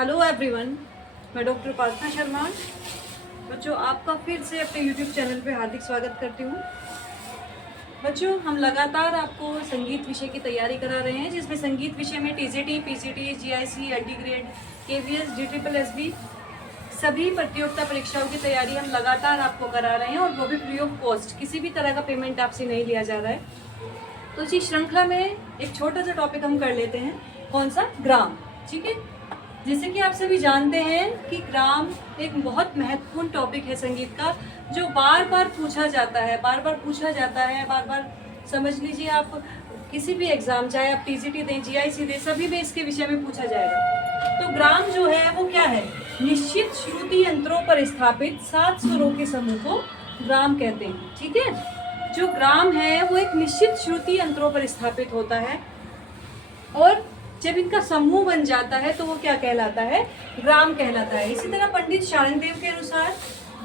Hello everyone, मैं doctor उपासना शर्मा। बच्चों, आपका फिर से अपने यूट्यूब चैनल पे हार्दिक स्वागत करती हूँ। बच्चों, हम लगातार आपको संगीत विषय की तैयारी करा रहे हैं, जिसमें संगीत विषय में TGT, PCT, GIC, LD grade, KVS, डीट्रिपल सभी प्रतियोगिता परीक्षाओं की तैयारी हम लगातार आपको करा रहे हैं, और वो भी फ्री ऑफ कॉस्ट। किसी भी तरह का पेमेंट आपसे नहीं लिया जा रहा है। तो इसी श्रृंखला में एक छोटा सा टॉपिक हम कर लेते हैं। कौन सा? ग्राम। ठीक है। जैसे कि आप सभी जानते हैं कि ग्राम एक बहुत महत्वपूर्ण टॉपिक है संगीत का, जो बार बार पूछा जाता है, बार बार समझ लीजिए आप किसी भी एग्जाम, चाहे आप टीजीटी दें, जीआईसी दें, सभी में इसके विषय में पूछा जाएगा। तो ग्राम जो है वो क्या है? निश्चित श्रुति यंत्रों पर स्थापित 7 स्वरों के समूह को ग्राम कहते हैं। ठीक है। जो ग्राम है वो एक निश्चित श्रुति यंत्रों पर स्थापित होता है, और जब इनका समूह बन जाता है तो वो क्या कहलाता है? ग्राम कहलाता है। इसी तरह पंडित शारंगदेव के अनुसार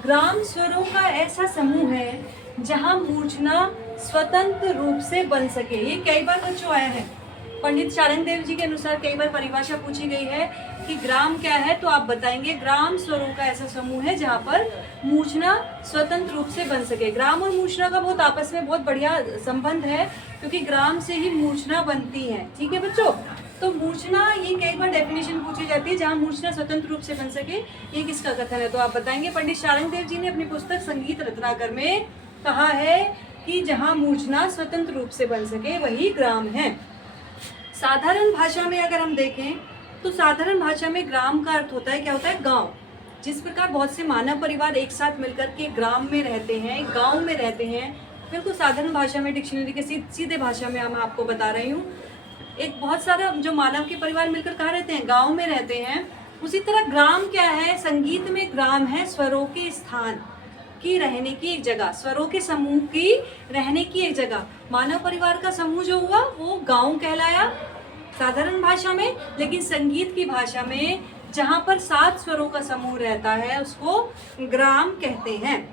ग्राम स्वरों का ऐसा समूह है जहां मूर्छना स्वतंत्र रूप से बन सके। ये कई बार बच्चों आया है। पंडित शारंगदेव जी के अनुसार कई बार परिभाषा पूछी गई है कि ग्राम क्या है, तो आप बताएंगे ग्राम स्वरों का ऐसा समूह है जहां पर मूर्छना स्वतंत्र रूप से बन सके। ग्राम और मूर्छना का बहुत आपस में बहुत बढ़िया संबंध है, क्योंकि ग्राम से ही मूर्छना बनती है। ठीक है बच्चों। तो मूर्छना, ये कई बार डेफिनेशन पूछी जाती है, जहां मूर्छना स्वतंत्र रूप से बन सके। ये किसका कथन है, तो आप बताएंगे पंडित शारंगदेव जी ने अपनी पुस्तक संगीत रत्नाकर में कहा है कि जहां मूर्छना स्वतंत्र रूप से बन सके वही ग्राम है। साधारण भाषा में अगर हम देखें तो साधारण भाषा में ग्राम का अर्थ होता है, क्या होता है? गांव। जिस प्रकार बहुत से मानव परिवार एक साथ मिलकर के ग्राम में रहते हैं, गांव में रहते हैं, बिल्कुल साधारण भाषा में, डिक्शनरी के सीधे भाषा में मैं आपको बता रही हूँ। एक बहुत सारा जो मानव के परिवार मिलकर कहाँ रहते हैं? गांव में रहते हैं। उसी तरह ग्राम क्या है? संगीत में ग्राम है स्वरों के स्थान की, रहने की एक जगह, स्वरों के समूह की रहने की एक जगह। मानव परिवार का समूह जो हुआ वो गांव कहलाया साधारण भाषा में, लेकिन संगीत की भाषा में जहां पर 7 स्वरों का समूह रहता है उसको ग्राम कहते हैं।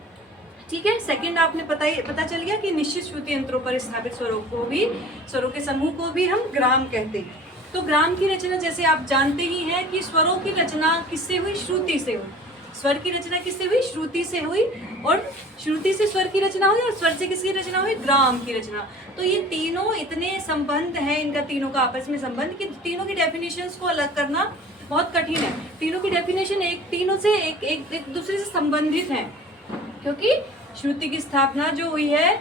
ठीक है। सेकंड, आपने पता चल गया कि निश्चित श्रुति यंत्रों पर स्थापित स्वरों के समूह को भी हम ग्राम कहते हैं। तो ग्राम की रचना, जैसे आप जानते ही हैं कि स्वरों की रचना किससे हुई? श्रुति से हुई। स्वर की रचना किससे हुई? श्रुति से हुई। और श्रुति से स्वर की रचना हुई, और स्वर से किसकी रचना हुई? ग्राम की रचना। तो ये तीनों इतने संबंध हैं, इनका तीनों का आपस में संबंध, कि तीनों की डेफिनेशंस को अलग करना बहुत कठिन है। तीनों की डेफिनेशन तीनों से एक दूसरे से संबंधित है, क्योंकि श्रुति की स्थापना जो हुई है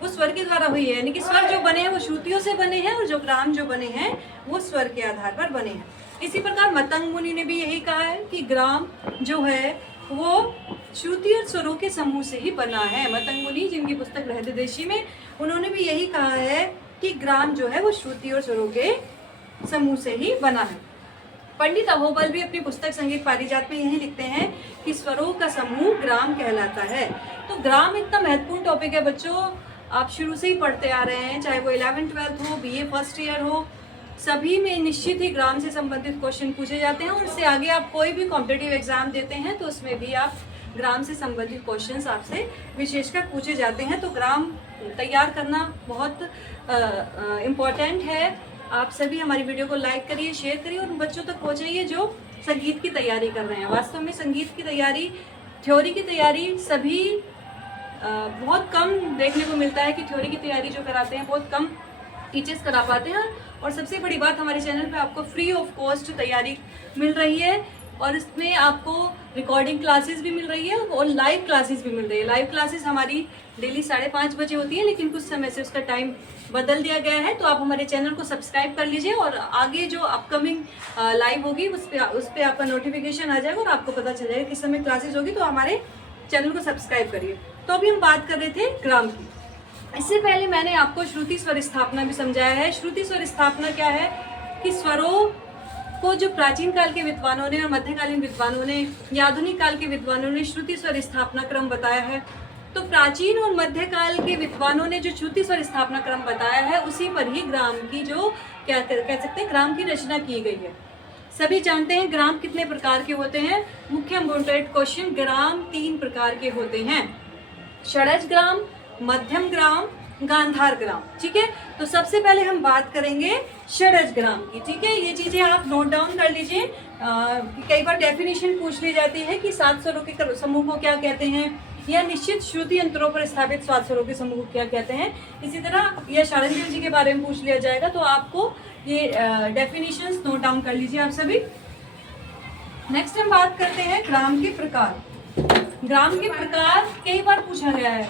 वो स्वर के द्वारा हुई है, यानी कि स्वर जो बने हैं वो श्रुतियों से बने हैं, और जो ग्राम जो बने हैं वो स्वर के आधार पर बने हैं। इसी प्रकार मतंग मुनि ने भी यही कहा है कि ग्राम जो है वो श्रुति और स्वरों के समूह से ही बना है। मतंग मुनि, जिनकी पुस्तक रहस्यदेशी में, उन्होंने भी यही कहा है कि ग्राम जो है वो श्रुति और स्वरों के समूह से ही बना है। पंडित अहोबल भी अपनी पुस्तक संगीत पारिजात में यही लिखते हैं कि स्वरों का समूह ग्राम कहलाता है। तो ग्राम इतना महत्वपूर्ण टॉपिक है बच्चों, आप शुरू से ही पढ़ते आ रहे हैं, चाहे वो 11th 12th हो, बीए फर्स्ट ईयर हो, सभी में निश्चित ही ग्राम से संबंधित क्वेश्चन पूछे जाते हैं। और उससे आगे आप कोई भी कॉम्पिटिटिव एग्जाम देते हैं तो उसमें भी आप ग्राम से संबंधित क्वेश्चन आपसे विशेषकर पूछे जाते हैं। तो ग्राम तैयार करना बहुत इम्पोर्टेंट है। आप सभी हमारी वीडियो को लाइक करिए, शेयर करिए, और उन बच्चों तक पहुंचाइए जो संगीत की तैयारी कर रहे हैं। वास्तव में संगीत की तैयारी, थ्योरी की तैयारी सभी बहुत कम देखने को मिलता है कि थ्योरी की तैयारी जो कराते हैं बहुत कम टीचर्स करा पाते हैं। और सबसे बड़ी बात, हमारे चैनल पे आपको फ्री ऑफ कॉस्ट तैयारी मिल रही है, और इसमें आपको रिकॉर्डिंग क्लासेस भी मिल रही है और लाइव क्लासेस भी मिल रही है। लाइव क्लासेस हमारी डेली 5:30 बजे होती है, लेकिन कुछ समय से उसका टाइम बदल दिया गया है। तो आप हमारे चैनल को सब्सक्राइब कर लीजिए, और आगे जो अपकमिंग लाइव होगी उस पर आपका नोटिफिकेशन आ जाएगा और आपको पता चल जाएगा किस समय क्लासेस होगी। तो हमारे चैनल को सब्सक्राइब करिए। तो अभी हम बात कर रहे थे ग्राम की। इससे पहले मैंने आपको श्रुति स्वर स्थापना भी समझाया है। श्रुति स्वर स्थापना क्या है कि स्वरों को जो प्राचीन काल के विद्वानों ने और मध्यकालीन विद्वानों ने या आधुनिक काल के विद्वानों ने श्रुति स्वर स्थापना क्रम बताया है। तो प्राचीन और मध्यकाल के विद्वानों ने जो श्रुति स्वर स्थापना क्रम बताया है, उसी पर ही ग्राम की जो क्या कह सकते हैं, ग्राम की रचना की गई है। सभी जानते हैं ग्राम कितने प्रकार के होते हैं। मुख्य इम्पोर्टेंट क्वेश्चन, ग्राम 3 प्रकार के होते हैं: षडज ग्राम, मध्यम ग्राम गांधार ग्राम। ठीक है, तो सबसे पहले हम बात करेंगे षडज ग्राम की। ठीक है, ये चीजें आप नोट डाउन कर लीजिए। कई बार डेफिनेशन पूछ ली जाती है कि 7 स्वरों के समूह को क्या कहते हैं, या निश्चित श्रुति अंतरों पर स्थापित 7 स्वरों के समूह को क्या कहते हैं। इसी तरह यह शारंगदेव जी के बारे में पूछ लिया जाएगा, तो आपको ये डेफिनेशंस नोट डाउन कर लीजिए आप सभी। नेक्स्ट हम बात करते हैं ग्राम के प्रकार। ग्राम के प्रकार कई बार पूछा गया है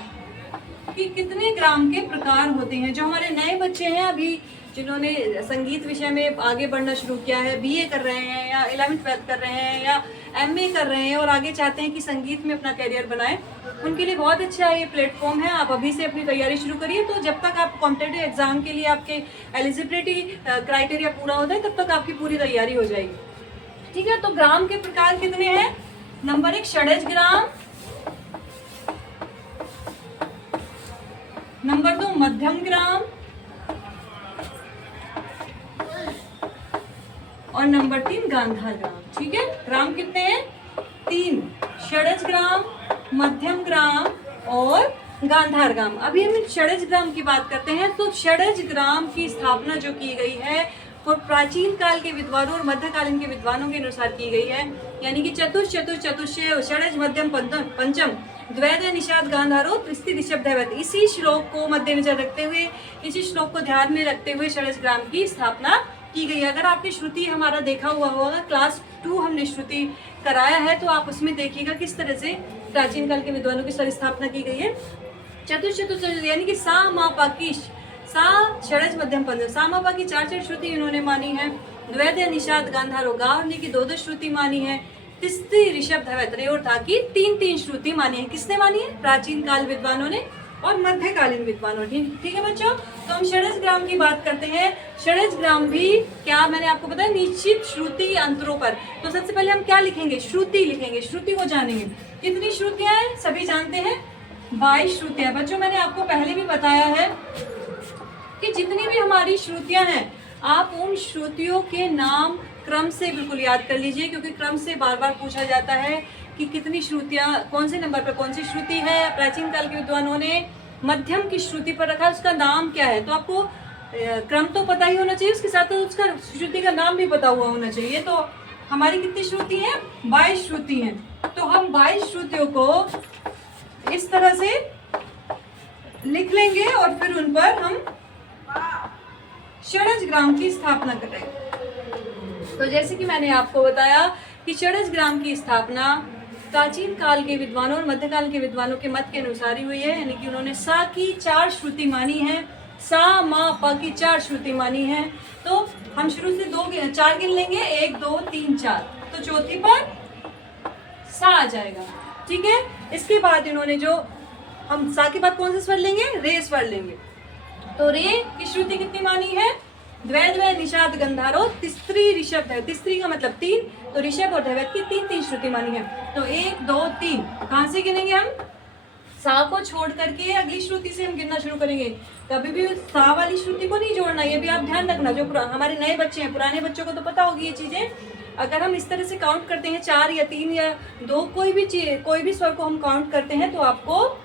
कि कितने ग्राम के प्रकार होते हैं। जो हमारे नए बच्चे हैं अभी, जिन्होंने संगीत विषय में आगे बढ़ना शुरू किया है, बीए कर रहे हैं या 11th 12th कर रहे हैं या एमए कर रहे हैं और आगे चाहते हैं कि संगीत में अपना करियर बनाएं, उनके लिए बहुत अच्छा ये प्लेटफॉर्म है। आप अभी से अपनी तैयारी शुरू करिए, तो जब तक आप कॉम्पिटिटिव एग्जाम के लिए आपके एलिजिबिलिटी क्राइटेरिया पूरा होता है, तब तक आपकी पूरी तैयारी हो जाएगी। ठीक है, तो ग्राम के प्रकार कितने हैं? नंबर 1 षडज ग्राम, नंबर 2 मध्यम ग्राम, और नंबर 3 गांधार ग्राम। ठीक है, ग्राम कितने हैं? 3, षडज ग्राम, मध्यम ग्राम और गांधार ग्राम। अभी हम षडज ग्राम की बात करते हैं। तो षडज ग्राम की स्थापना जो की गई है वो प्राचीन काल के विद्वानों और मध्यकालीन के विद्वानों के अनुसार की गई है, यानी कि चतुष्चय षडज मध्यम पंचम द्वैत निषाद गांधारो त्रिस्ति ऋषभ दैवत। इसी श्लोक को मद्देनजर रखते हुए, इसी श्लोक को ध्यान में रखते हुए षडज ग्राम की स्थापना की गई। अगर आपने श्रुति हमारा देखा हुआ होगा, क्लास 2 हमने श्रुति कराया है, तो आप उसमें देखिएगा किस तरह से प्राचीन काल के विद्वानों की स्थापना की गई है। चतुष्चय यानी कि सा मा पा की सा षडज मध्यम पंचम, सा मा पा की 4 श्रुति इन्होंने मानी है। द्वैत निषाद गांधारो गांव ने की 2 श्रुति मानी है। तिस्ती ऋषभ धवत रेवर था की 3 श्रुति मानी है। किसने मानी है? प्राचीन काल विद्वानों ने और मध्यकालीन विद्वानों ने। ठीक है बच्चों, तो हम षडज ग्राम की बात करते हैं। षडज ग्राम भी क्या, मैंने आपको बताया, निश्चित श्रुति अंतरों पर। तो सबसे पहले हम क्या लिखेंगे? श्रुति लिखेंगे, श्रुति को जानेंगे। कितनी श्रुतियां हैं? सभी जानते हैं 22 श्रुतियां। बच्चों मैंने आपको पहले भी बताया है कि जितनी भी हमारी श्रुतियां हैं, आप उन श्रुतियों के नाम क्रम से बिल्कुल याद कर लीजिए, क्योंकि क्रम से बार बार पूछा जाता है कि कितनी श्रुतियां, कौन से नंबर पर कौन सी श्रुति है। प्राचीन काल के विद्वानों ने मध्यम की श्रुति पर रखा, उसका नाम क्या है। तो आपको क्रम तो पता ही होना चाहिए, उसके साथ तो उसका श्रुति का नाम भी पता हुआ होना चाहिए। तो हमारी कितनी श्रुति है? 22 श्रुति हैं। तो हम 22 श्रुतियों को इस तरह से लिख लेंगे और फिर उन पर हम षडज ग्राम की स्थापना करेंगे। तो जैसे कि मैंने आपको बताया कि षडज ग्राम की स्थापना प्राचीन काल के विद्वानों और मध्यकाल के विद्वानों के मत के अनुसार ही हुई है, यानी कि उन्होंने सा की 4 श्रुति मानी है, सा मा पा की 4 श्रुति मानी है। तो हम शुरू से 4 गिन लेंगे, 1 2 3 4, तो चौथी पर सा आ जाएगा। ठीक है, इसके बाद इन्होंने जो, हम सा के बाद कौन सा स्वर लेंगे? रे स्वर लेंगे। तो रे की श्रुति कितनी मानी है? द्वैत निषाद गंधारो तिस्त्री ऋषभ धैवत। तिस्त्री का मतलब 3, तो ऋषभ और धैवत की 3 श्रुति मानी है। तो 1 2 3 कहाँ से गिनेंगे हम? सा को छोड़ करके अगली श्रुति से हम गिनना शुरू करेंगे। कभी भी सा वाली श्रुति को नहीं जोड़ना, ये भी आप ध्यान रखना। जो हमारे नए बच्चे हैं, पुराने बच्चों को तो पता होगी ये चीजें। अगर हम इस तरह से काउंट करते हैं 4 या 3 या 2, कोई भी स्वर को हम काउंट करते हैं, तो आपको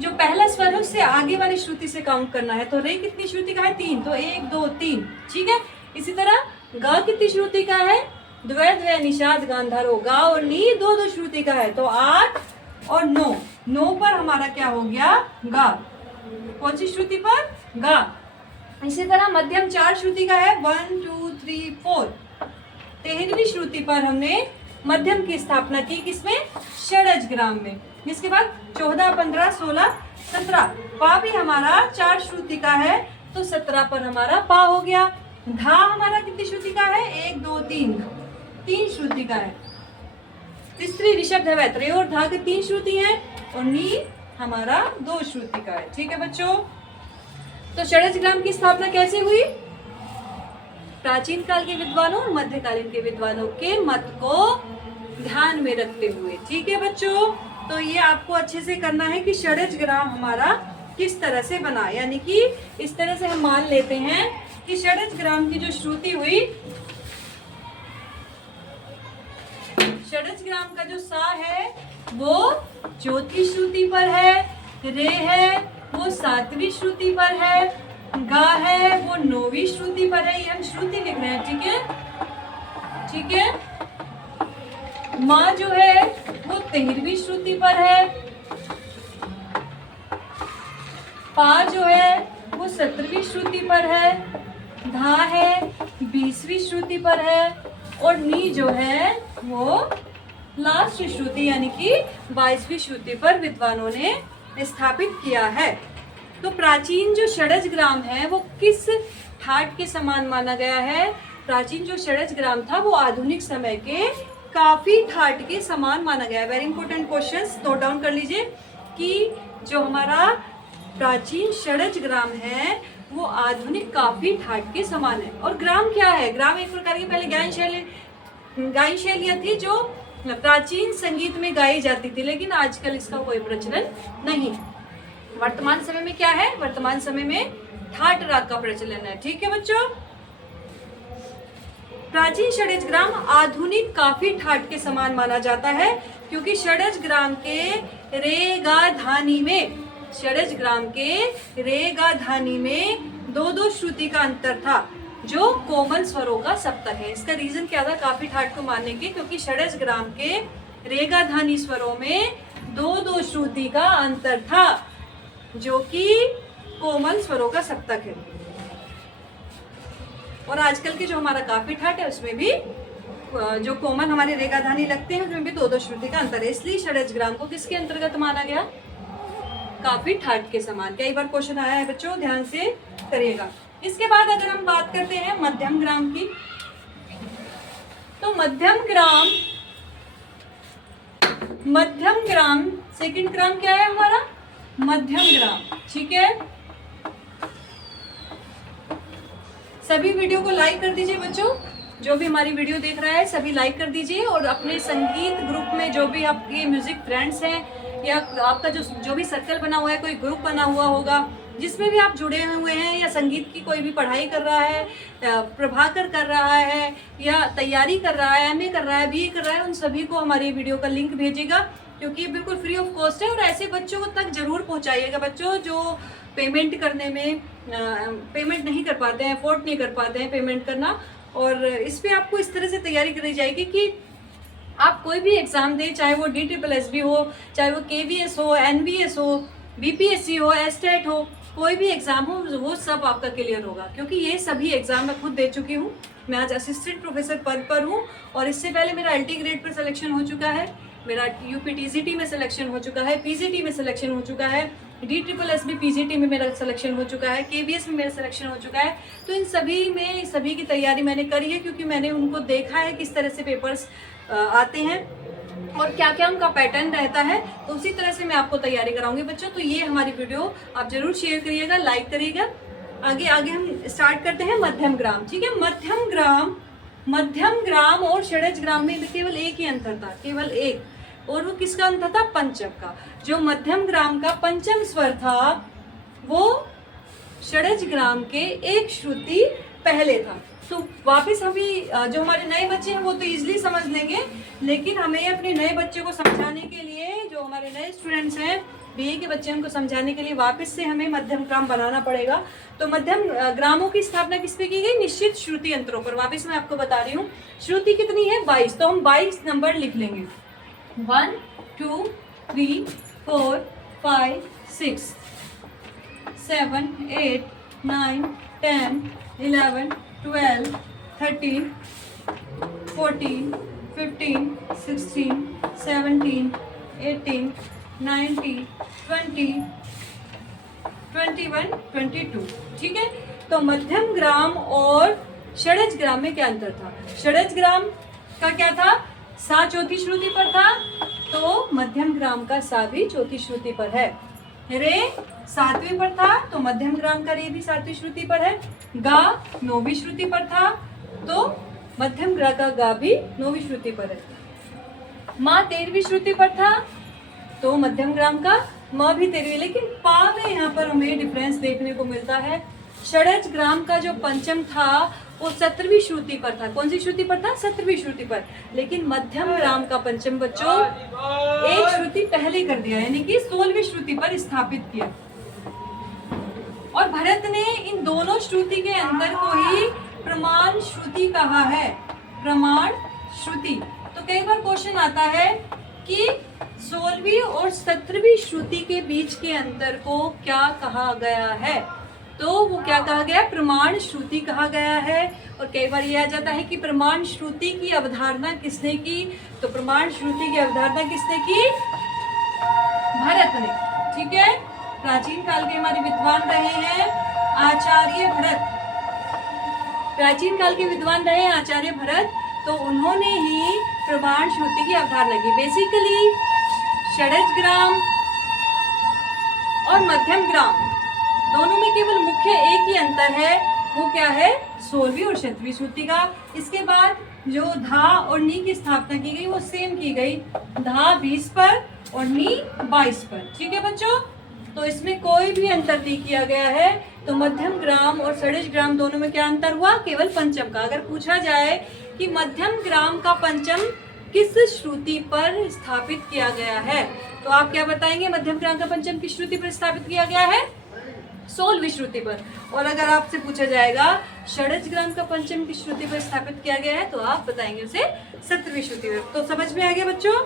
जो पहला स्वर है उससे आगे वाली श्रुति से काउंट करना है। तो रे कितनी श्रुति का है? 3, तो 1 2 3। ठीक है, इसी तरह ग कितनी श्रुति का है? द्वैत निषाद गांधारो, गा और नी 2 श्रुति का है, तो 8 और 9 पर हमारा क्या हो गया? गा। कौन सी श्रुति पर? गा। इसी तरह मध्यम 4 श्रुति का है, 1 2 3 4। 13वीं श्रुति पर हमने मध्यम की स्थापना की, किसमें? षडज ग्राम में। इसके बाद 14 15 16 17 पा भी हमारा 4 श्रुति का है, तो 17 पर हमारा पा हो गया। धा हमारा कितनी श्रुति का है? 1 2 3 श्रुति का है। तिस्त्री ऋषभ धैवत, रे और धा के 3 श्रुति है, और नी हमारा 2 श्रुति का है। ठीक है बच्चों, तो षडज ग्राम की स्थापना कैसे हुई? प्राचीन काल के विद्वानों और मध्यकालीन के विद्वानों के मत को ध्यान में रखते हुए। ठीक है बच्चों, तो ये आपको अच्छे से करना है कि षडज ग्राम हमारा किस तरह से बना, यानी कि इस तरह से हम मान लेते हैं कि षडज ग्राम की जो श्रुति हुई, षडज ग्राम का जो सा है वो चौथी श्रुति पर है, रे है, वो 7वीं श्रुति पर है, गा है वो 9वीं श्रुति पर है। ये हम श्रुति लिख रहे हैं, ठीक है, ठीक है। माँ जो है वो 13वीं श्रुति पर है, पा जो है वो 17वीं श्रुति पर है, धा है 20वीं श्रुति पर है, और नी जो है वो लास्ट श्रुति यानी कि 22वीं श्रुति पर विद्वानों ने स्थापित किया है। तो प्राचीन जो षडज ग्राम है वो किस ठाट के समान माना गया है? प्राचीन जो षडज ग्राम था वो आधुनिक समय के काफी ठाट के समान माना गया है। Very important questions note down कर लीजिए कि जो हमारा प्राचीन षडज ग्राम है वो आधुनिक काफी ठाट के समान है। और ग्राम क्या है? ग्राम एक प्रकार की पहले गायन शैलियां थी जो प्राचीन संगीत में गाई जाती थी, लेकिन आजकल इसका कोई प्रचलन नहीं। वर्तमान समय में क्या है? वर्तमान समय में ठाट राग का प्रचलन है, ठीक है बच्चों। प्राचीन षडज ग्राम आधुनिक काफी ठाट के समान माना जाता है, क्योंकि षडज ग्राम के रे गा धानी में, षडज ग्राम के रे गा धानी में 2-2 श्रुति का अंतर था, जो कोमल स्वरों का सप्तक है। इसका रीजन क्या था काफी ठाट को मानने के? क्योंकि षडज ग्राम के रे गा धानी स्वरों में 2-2 श्रुति का अंतर था, जो कि कोमल स्वरों का सप्तक है। और आजकल के जो हमारा काफी ठाट है उसमें भी जो कोमल हमारे रेगाधानी लगते हैं उसमें भी 2-2 श्रुति का अंतर है। इसलिए षडज ग्राम को किसके अंतर्गत माना गया? काफी ठाट के समान। कई बार क्वेश्चन आया है बच्चों, ध्यान से करिएगा। इसके बाद अगर हम बात करते हैं मध्यम ग्राम की, तो मध्यम ग्राम सेकंड ग्राम क्या है हमारा? मध्यम ग्राम, ठीक है। सभी वीडियो को लाइक कर दीजिए बच्चों, जो भी हमारी वीडियो देख रहा है सभी लाइक कर दीजिए। और अपने संगीत ग्रुप में जो भी आपके म्यूजिक फ्रेंड्स हैं या आपका जो भी सर्कल बना हुआ है, कोई ग्रुप बना हुआ होगा जिसमें भी आप जुड़े हुए हैं, या संगीत की कोई भी पढ़ाई कर रहा है, प्रभाकर कर रहा है, या तैयारी कर रहा है, एमए कर रहा है, बीए कर रहा है, उन सभी को हमारी वीडियो का लिंक भेजिएगा, क्योंकि ये बिल्कुल फ्री ऑफ कॉस्ट है। और ऐसे बच्चों तक जरूर पहुंचाइएगा बच्चों जो पेमेंट करने में पेमेंट नहीं कर पाते हैं, अफोर्ड नहीं कर पाते हैं पेमेंट करना। और इस पर आपको इस तरह से तैयारी करी जाएगी कि आप कोई भी एग्ज़ाम दें, चाहे वो DSSB हो, चाहे वो KVS हो, NVS हो, BPSC हो, STAT हो, कोई भी एग्ज़ाम हो वो सब आपका क्लियर होगा। क्योंकि ये सभी एग्ज़ाम मैं खुद दे चुकी हूँ। मैं आज असिस्टेंट प्रोफेसर पद पर हूँ, और इससे पहले मेरा LT ग्रेड पर सिलेक्शन हो चुका है, मेरा UPTCT में सिलेक्शन हो चुका है, PGT में सिलेक्शन हो चुका है, DSSB PGT में मेरा सिलेक्शन हो चुका है, KVS में मेरा सिलेक्शन हो चुका है। तो इन सभी में सभी की तैयारी मैंने करी है, क्योंकि मैंने उनको देखा है किस तरह से पेपर्स आते हैं और क्या क्या उनका पैटर्न रहता है। तो उसी तरह से मैं आपको तैयारी कराऊंगी बच्चों। तो ये हमारी वीडियो आप जरूर शेयर करिएगा, लाइक करिएगा। आगे हम स्टार्ट करते हैं मध्यम ग्राम, ठीक है। मध्यम ग्राम और षडज ग्राम में केवल एक ही अंतर था, केवल एक, और वो किसका अंतर था? पंचम का। जो मध्यम ग्राम का पंचम स्वर था वो षडज ग्राम के एक श्रुति पहले था। तो वापस हमें जो हमारे नए बच्चे हैं वो तो इजीली समझ लेंगे, लेकिन हमें अपने नए बच्चे को समझाने के लिए, जो हमारे नए स्टूडेंट्स हैं बीए के बच्चे, उनको समझाने के लिए वापस से हमें मध्यम ग्राम बनाना पड़ेगा। तो मध्यम ग्रामों की स्थापना किस पे की गई? निश्चित श्रुति अंतरों पर। वापस मैं आपको बता रही हूँ, श्रुति कितनी है? 22। तो हम 22 नंबर लिख लेंगे, 1 2 3 4 5 6 7 8 9 10 11 12 13 14 15 16 17 18 19 20 21 22, ठीक है। तो मध्यम ग्राम और षडज ग्राम में क्या अंतर था? षडज ग्राम का क्या था? सा चौथी श्रुति पर था, तो मध्यम ग्राम का सा भी चौथी श्रुति पर है। रे 7वीं पर था, तो मध्यम ग्राम का रे भी 7वीं श्रुति पर है। गा 9वीं श्रुति पर था, तो मध्यम ग्राम का गा भी 9वीं श्रुति पर है। माँ 13वीं श्रुति पर था, तो मध्यम ग्राम का म भी 13वीं। लेकिन पा में यहाँ पर हमें डिफरेंस देखने को मिलता है। षडज ग्राम का जो पंचम था वो 17वीं श्रुति पर था। कौन सी श्रुति पर था? 17वीं श्रुति पर। लेकिन मध्यम ग्राम का पंचम बच्चों एक श्रुति पहले कर दिया, यानी कि 16वीं श्रुति पर स्थापित किया। और भरत ने इन दोनों श्रुति के अंतर को ही प्रमाण श्रुति कहा है, प्रमाण श्रुति। तो कई बार क्वेश्चन आता है कि 16वीं और 17वीं श्रुति के बीच के अंतर को क्या कहा गया है, तो वो क्या कहा गया, प्रमाण श्रुति कहा गया है। और कई बार यह आ जाता है कि प्रमाण श्रुति की अवधारणा किसने की, तो प्रमाण श्रुति की अवधारणा किसने की, भरत ने। ठीक है, प्राचीन काल के हमारे विद्वान रहे हैं आचार्य भरत, प्राचीन काल के विद्वान रहे आचार्य भरत, तो उन्होंने ही प्रमाण श्रुति की अवधारणा की। बेसिकली षडज और मध्यम ग्राम दोनों में केवल मुख्य एक ही अंतर है, वो क्या है, 16वीं और 17वीं श्रुति का। इसके बाद जो धा और नी की स्थापना की गई वो सेम की गई, धा 20 पर और नी 22 पर। ठीक है बच्चों, तो इसमें कोई भी अंतर नहीं किया गया है। तो मध्यम ग्राम और षडज ग्राम दोनों में क्या अंतर हुआ, केवल पंचम का। अगर पूछा जाए कि मध्यम ग्राम का पंचम किस श्रुति पर स्थापित किया गया है, तो आप क्या बताएंगे, मध्यम ग्राम का पंचम किस श्रुति पर स्थापित किया गया है, 16वीं श्रुति पर। और अगर आपसे पूछा जाएगा षडज ग्राम का पंचम किस श्रुति पर स्थापित किया गया है, तो आप बताएंगे उसे 17वीं श्रुति पर। तो समझ में आ गया बच्चों।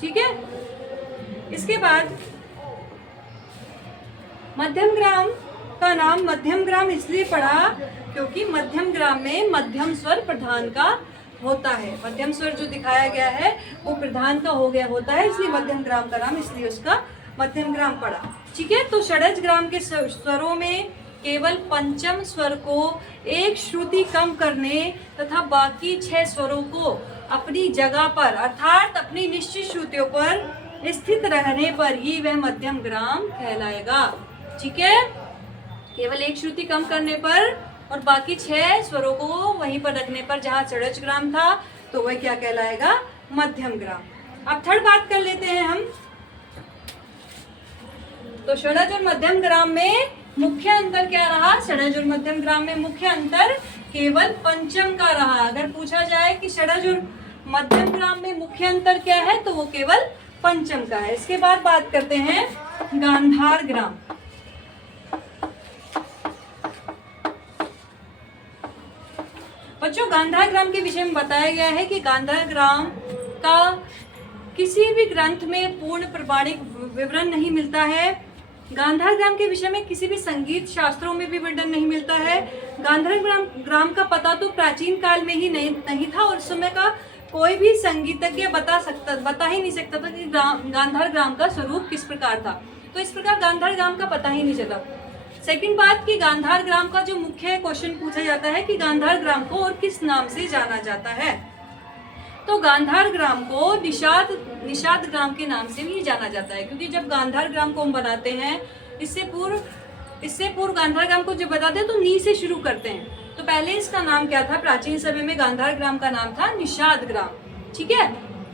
ठीक है, इसके बाद मध्यम ग्राम का नाम मध्यम ग्राम इसलिए पड़ा क्योंकि मध्यम ग्राम में मध्यम स्वर प्रधान का होता है। मध्यम स्वर जो दिखाया गया है वो प्रधान का हो गया होता है, इसलिए मध्यम ग्राम का नाम, इसलिए उसका मध्यम ग्राम पड़ा। ठीक है, तो षडज ग्राम के स्वरों में केवल पंचम स्वर को एक श्रुति कम करने तथा बाकी 6 स्वरों को अपनी जगह पर अर्थात अपनी निश्चित श्रुतियों पर स्थित रहने पर ही वह मध्यम ग्राम कहलाएगा। ठीक है, केवल एक श्रुति कम करने पर और बाकी 6 स्वरों को वहीं पर रखने पर जहाँ षडज ग्राम था तो वह क्या कहलाएगा, मध्यम ग्राम। अब थर्ड बात कर लेते हैं हम। तो षडज और मध्यम ग्राम में मुख्य अंतर क्या रहा, षडज और मध्यम ग्राम में मुख्य अंतर केवल पंचम का रहा। अगर पूछा जाए कि षडज और मध्यम ग्राम में मुख्य अंतर क्या है, तो वो केवल पंचम का है। इसके बाद बात करते हैं गांधार ग्राम। बच्चों, गांधार ग्राम के विषय में बताया गया है कि गांधार ग्राम का किसी भी ग्रंथ में पूर्ण प्रमाणिक विवरण नहीं मिलता है। गांधार ग्राम के विषय में किसी भी संगीत शास्त्रों में भी वर्णन नहीं मिलता है। गांधार ग्राम का पता तो प्राचीन काल में ही नहीं था और उस समय का कोई भी संगीतज्ञ बता ही नहीं सकता था कि गांधार ग्राम का स्वरूप किस प्रकार था। तो इस प्रकार गांधार ग्राम का पता ही नहीं चला। सेकंड बात कि गांधार ग्राम का जो मुख्य क्वेश्चन पूछा जाता है कि गांधार ग्राम को और किस नाम से जाना जाता है, तो गांधार ग्राम को निषाद ग्राम के नाम से भी जाना जाता है। क्योंकि जब गांधार ग्राम को हम बनाते हैं, इससे पूर्व गांधार ग्राम को जब बताते हैं तो नी से शुरू करते हैं। तो पहले इसका नाम क्या था, प्राचीन समय में गांधार ग्राम का नाम था निषाद ग्राम। ठीक है,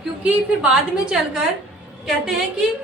क्योंकि फिर बाद में चलकर कहते हैं कि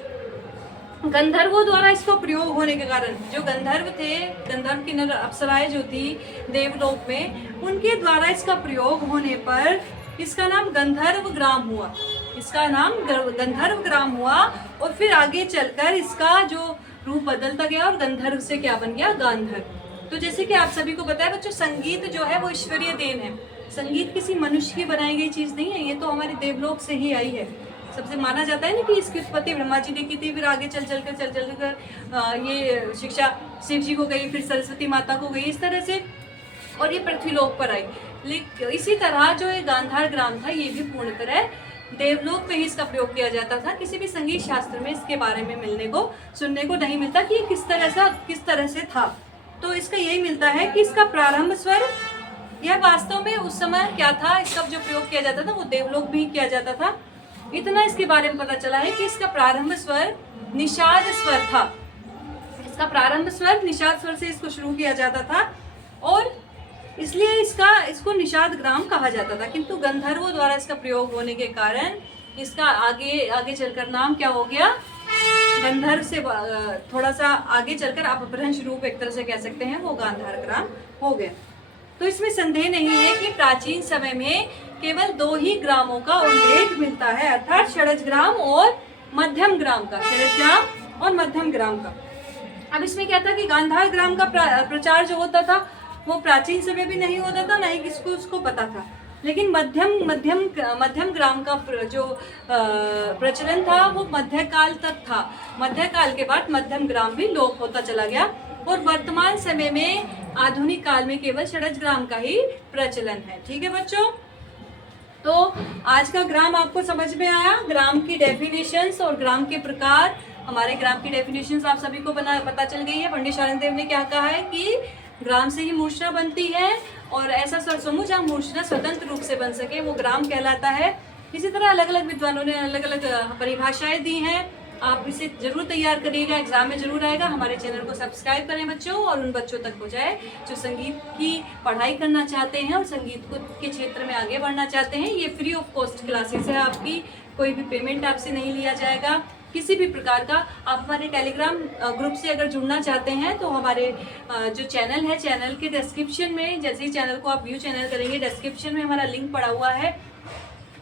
गंधर्वों द्वारा इसका प्रयोग होने के कारण, जो गंधर्व थे, गंधर्व की अप्सराएं जो थी देवलोक में, उनके द्वारा इसका प्रयोग होने पर इसका नाम गंधर्व ग्राम हुआ। इसका नाम गंधर्व ग्राम हुआ और फिर आगे चलकर इसका जो रूप बदलता गया और गंधर्व से क्या बन गया, गांधर्व। तो जैसे कि आप सभी को पता है बच्चों, संगीत जो है वो ईश्वरीय देन है। संगीत किसी मनुष्य की बनाई गई चीज नहीं है, ये तो हमारे देवलोक से ही आई है। सबसे माना जाता है ना कि इसकी उत्पत्ति ब्रह्मा जी ने की थी, फिर आगे चल कर ये शिक्षा शिव जी को गई, फिर सरस्वती माता को गई, इस तरह से, और ये पृथ्वीलोक पर आई। लेकिन इसी तरह जो ये गांधार ग्राम था, ये भी पूर्ण तरह देवलोक में ही इसका प्रयोग किया जाता था। किसी भी संगीत शास्त्र में इसके बारे में सुनने को नहीं मिलता कि ये किस तरह से था। तो इसका यही मिलता है कि इसका प्रारंभ स्वर, यह वास्तव में उस समय क्या था, इसका जो प्रयोग किया जाता था वो देवलोक भी किया जाता था। इतना इसके बारे में पता चला है कि इसका प्रारंभ स्वर निषाद स्वर था। इसका प्रारंभ स्वर निषाद स्वर से इसको शुरू किया जाता था और इसलिए इसको निषाद ग्राम कहा जाता था। किंतु गंधर्वों द्वारा इसका प्रयोग होने के कारण इसका आगे चलकर नाम क्या हो गया, गंधर्व से थोड़ा सा आगे चलकर आप अपभ्रंश रूप एक तरह से कह सकते हैं, वो गांधार ग्राम हो गया। तो इसमें संदेह नहीं है कि प्राचीन समय में केवल 2 ही ग्रामों का उल्लेख मिलता है, अर्थात षडज ग्राम और मध्यम ग्राम का, षडज ग्राम और मध्यम ग्राम का। अब इसमें क्या था कि गांधार ग्राम का प्रचार जो होता था वो प्राचीन समय भी नहीं होता था, ना ही किसको उसको पता था, लेकिन मध्यम ग्राम का जो प्रचलन था वो मध्यकाल तक था। मध्यकाल के बाद मध्यम ग्राम भी लोप होता चला गया और वर्तमान समय में आधुनिक काल में केवल षडज ग्राम का ही प्रचलन है। ठीक है बच्चों, तो आज का ग्राम आपको समझ में आया। ग्राम की डेफिनेशंस और ग्राम के प्रकार, हमारे ग्राम की डेफिनेशंस आप सभी को पता चल गई है। पंडित शारण देव ने क्या कहा है कि ग्राम से ही मूर्छना बनती है और ऐसा समूह जहाँ मूर्छना स्वतंत्र रूप से बन सके वो ग्राम कहलाता है। इसी तरह अलग अलग विद्वानों ने अलग अलग परिभाषाएं दी हैं। आप इसे जरूर तैयार करिएगा, एग्जाम में जरूर आएगा। हमारे चैनल को सब्सक्राइब करें बच्चों, और उन बच्चों तक पहुँचाए जो संगीत की पढ़ाई करना चाहते हैं और संगीत के क्षेत्र में आगे बढ़ना चाहते हैं। ये फ्री ऑफ कॉस्ट क्लासेस है आपकी, कोई भी पेमेंट आपसे नहीं लिया जाएगा किसी भी प्रकार का। आप हमारे टेलीग्राम ग्रुप से अगर जुड़ना चाहते हैं तो हमारे जो चैनल है, चैनल के डिस्क्रिप्शन में, जैसे ही चैनल को आप व्यू चैनल करेंगे, डिस्क्रिप्शन में हमारा लिंक पड़ा हुआ है,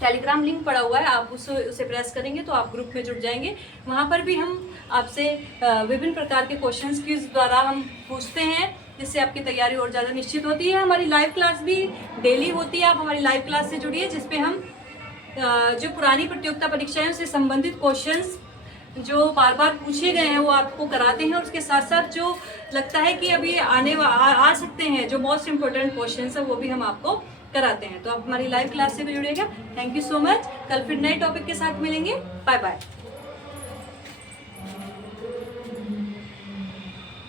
टेलीग्राम लिंक पड़ा हुआ है, आप उसे प्रेस करेंगे तो आप ग्रुप में जुड़ जाएंगे। वहाँ पर भी हम आपसे विभिन्न प्रकार के क्वेश्चंस क्विज द्वारा हम पूछते हैं, जिससे आपकी तैयारी और ज़्यादा निश्चित होती है। हमारी लाइव क्लास भी डेली होती है, आप हमारी लाइव क्लास से जुड़िए, जिसपे हम जो पुरानी प्रतियोगिता परीक्षाएं से संबंधित क्वेश्चंस जो बार बार पूछे गए हैं वो आपको कराते हैं, और उसके साथ साथ जो लगता है कि अभी आ सकते हैं जो मोस्ट इम्पोर्टेंट क्वेश्चंस है वो भी हम आपको कराते हैं। तो आप हमारी लाइव क्लास से भी जुड़िएगा। Thank you so much. कल फिर नए टॉपिक के साथ मिलेंगे। Bye bye.